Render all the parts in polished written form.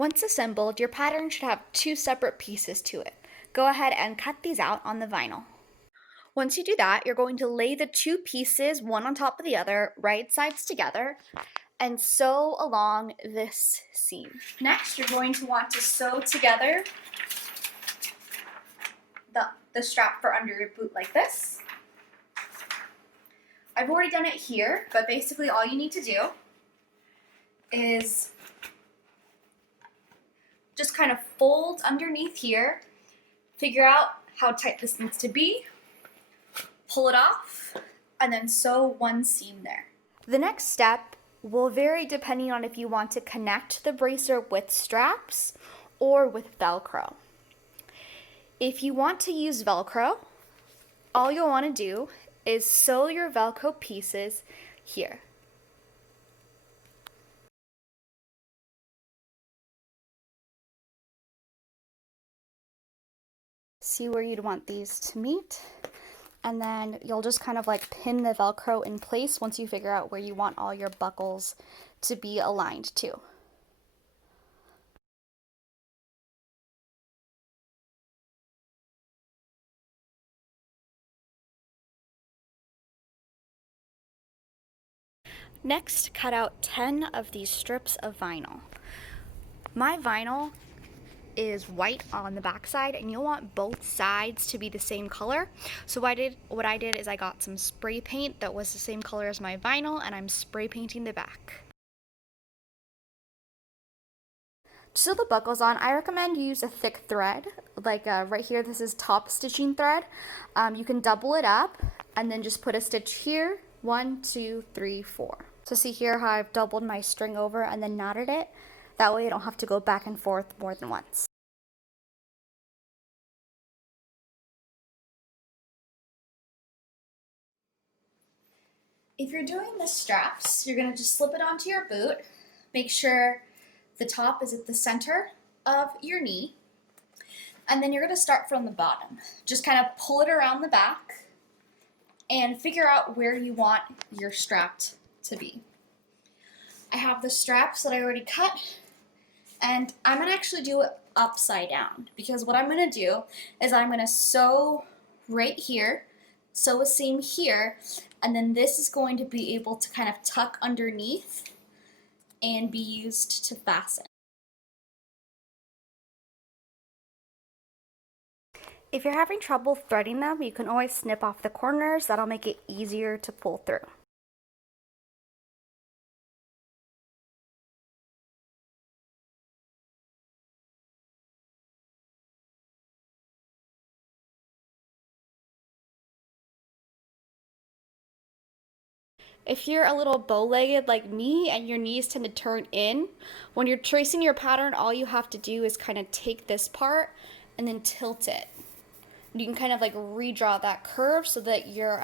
Once assembled, your pattern should have two separate pieces to it. Go ahead and cut these out on the vinyl. Once you do that, you're going to lay the two pieces one on top of the other, right sides together, and sew along this seam. Next, you're going to want to sew together the strap for under your boot like this. I've already done it here, but basically all you need to do is just kind of fold underneath here, figure out how tight this needs to be, pull it off, and then sew one seam there. The next step will vary depending on if you want to connect the bracer with straps or with velcro. If you want to use velcro, all you'll want to do is sew your velcro pieces here. See where you'd want these to meet, and then you'll just kind of like pin the velcro in place once you figure out where you want all your buckles to be aligned to. Next, cut out 10 of these strips of vinyl. My vinyl is white on the back side, and you'll want both sides to be the same color. So what I did is I got some spray paint that was the same color as my vinyl, and I'm spray painting the back. To sew the buckles on, I recommend you use a thick thread. Like right here, this is top stitching thread. You can double it up and then just put a stitch here. 1, 2, 3, 4. So see here how I've doubled my string over and then knotted it? That way I don't have to go back and forth more than once. If you're doing the straps, you're going to just slip it onto your boot. Make sure the top is at the center of your knee. And then you're going to start from the bottom. Just kind of pull it around the back and figure out where you want your strap to be. I have the straps that I already cut, and I'm going to actually do it upside down, because what I'm going to do is I'm going to sew right here, sew a seam here, and then this is going to be able to kind of tuck underneath and be used to fasten. If you're having trouble threading them, you can always snip off the corners. That'll make it easier to pull through. If you're a little bow-legged like me and your knees tend to turn in, when you're tracing your pattern, all you have to do is kind of take this part and then tilt it. You can kind of like redraw that curve so that your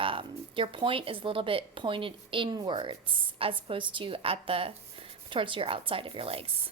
point is a little bit pointed inwards as opposed to towards your outside of your legs.